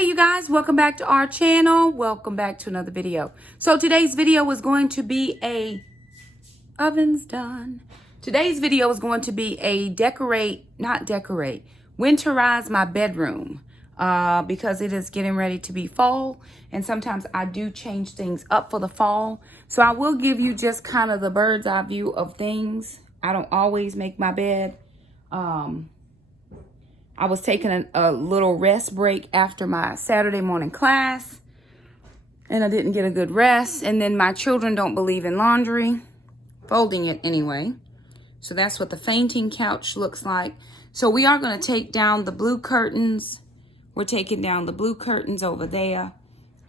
Hey you guys, welcome back to our channel. Welcome back to another video. So today's video is going to be oven's done. Today's video is going to be winterize my bedroom because it is getting ready to be fall, and sometimes I do change things up for the fall. So I will give you just kind of the bird's eye view of things. I don't always make my bed. I was taking a little rest break after my Saturday morning class, and I didn't get a good rest. And then my children don't believe in laundry, folding it anyway. So that's what the fainting couch looks like. So we are going to take down the blue curtains. We're taking down the blue curtains over there.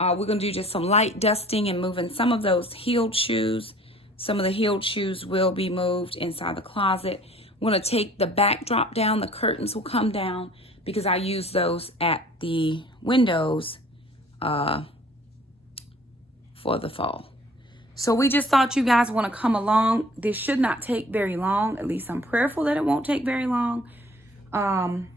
We're going to do just some light dusting and moving some of those heeled shoes. Some of the heeled shoes will be moved inside the closet. We're going to take the backdrop down. The curtains will come down because I use those at the windows for the fall. So we just thought you guys want to come along. This should not take very long. At least I'm prayerful that it won't take very long. But I'm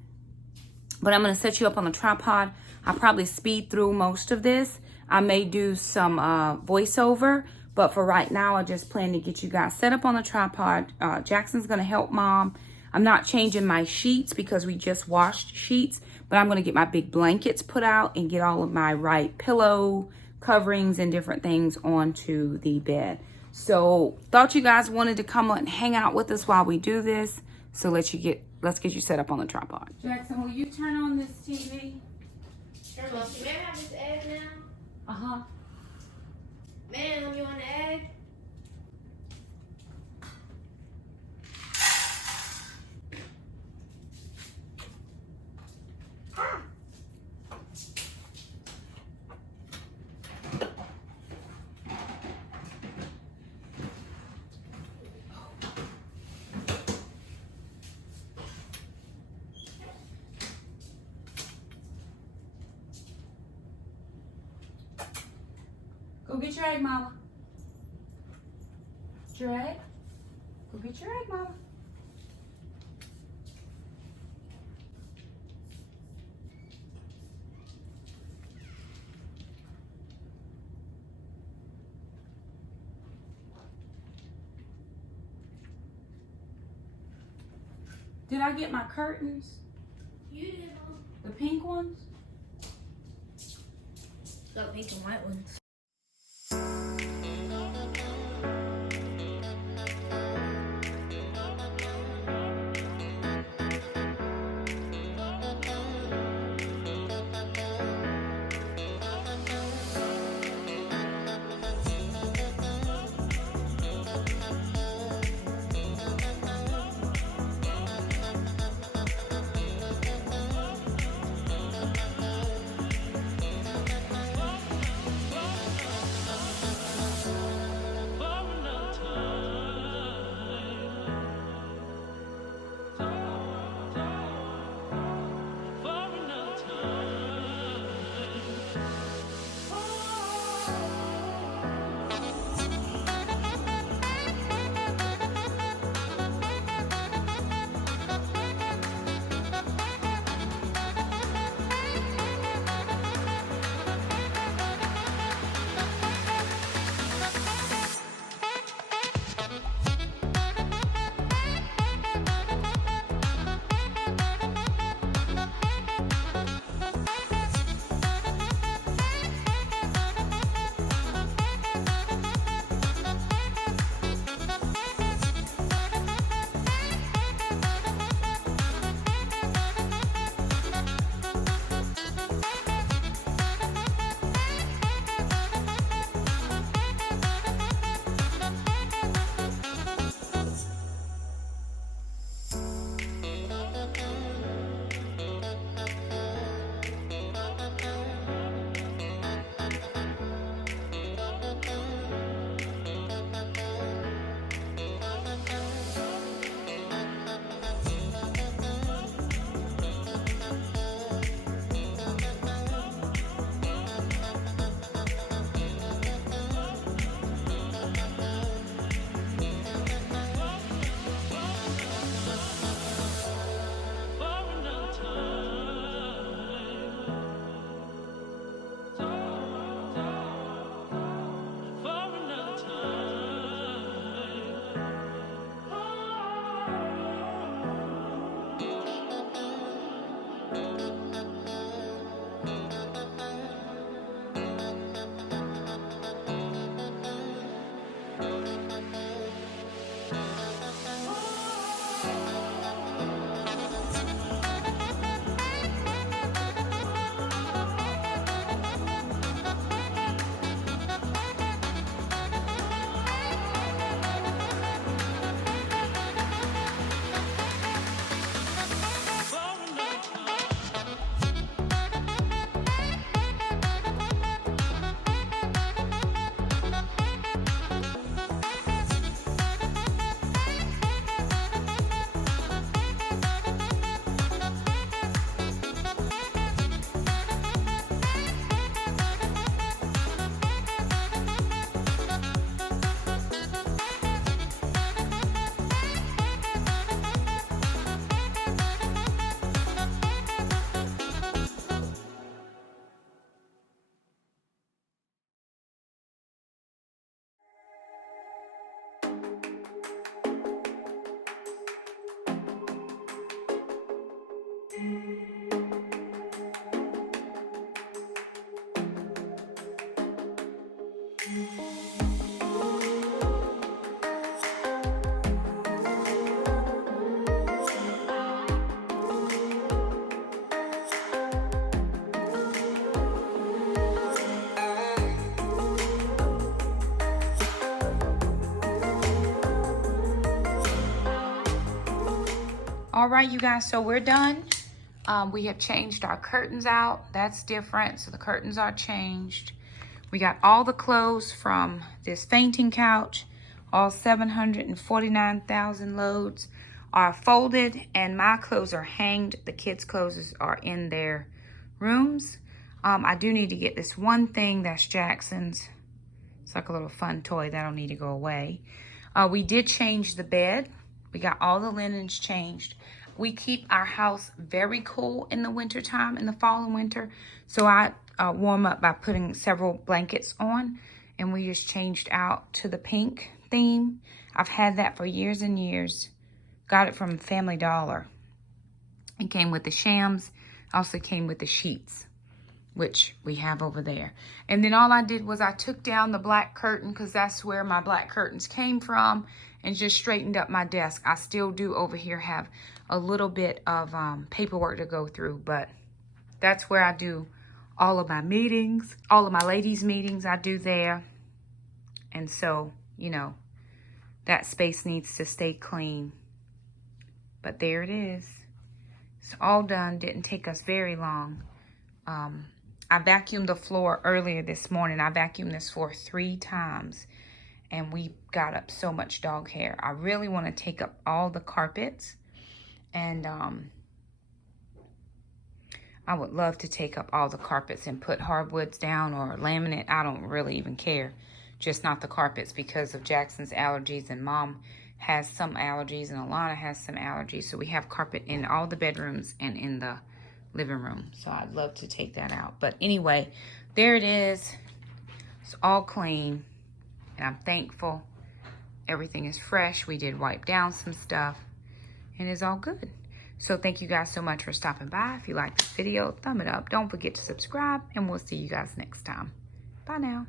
going to set you up on the tripod. I'll probably speed through most of this. I may do some voiceover. But for right now, I just plan to get you guys set up on the tripod. Jackson's going to help Mom. I'm not changing my sheets because we just washed sheets. But I'm going to get my big blankets put out and get all of my right pillow coverings and different things onto the bed. So thought you guys wanted to come and hang out with us while we do this. So let's get you set up on the tripod. Jackson, will you turn on this TV? Sure, Lucy. May I have this egg now? Uh-huh. Ma'am, you want an egg? Go get your egg, Mama. Get your egg? Go get your egg, Mama. Did I get my curtains? You did, Mom. The pink ones? Got pink and white ones. All right, you guys, so we're done. We have changed our curtains out. That's different, so the curtains are changed. We got all the clothes from this fainting couch. All 749,000 loads are folded, and my clothes are hanged. The kids' clothes are in their rooms. I do need to get this one thing that's Jackson's. It's like a little fun toy. That'll need to go away. We did change the bed. We got all the linens changed. We keep our house very cool in the winter time, in the fall and winter. So I warm up by putting several blankets on, and we just changed out to the pink theme. I've had that for years and years. Got it from Family Dollar. It came with the shams. Also came with the sheets, which we have over there. And then all I did was I took down the black curtain, because that's where my black curtains came from, and just straightened up my desk. I still do over here have a little bit of paperwork to go through, but that's where I do all of my meetings, all of my ladies' meetings I do there. And so, you know, that space needs to stay clean. But there it is. It's all done. Didn't take us very long. I vacuumed the floor earlier this morning. I vacuumed this floor 3 times, and we got up so much dog hair. I really want to take up all the carpets, and I would love to take up all the carpets and put hardwoods down or laminate. I don't really even care. Just not the carpets because of Jackson's allergies, and Mom has some allergies, and Alana has some allergies. So we have carpet in all the bedrooms and in the living room. So I'd love to take that out. But anyway, there it is. It's all clean, and I'm thankful. Everything is fresh. We did wipe down some stuff, and it's all good. So thank you guys so much for stopping by. If you like this video, thumb it up. Don't forget to subscribe, and we'll see you guys next time. Bye now.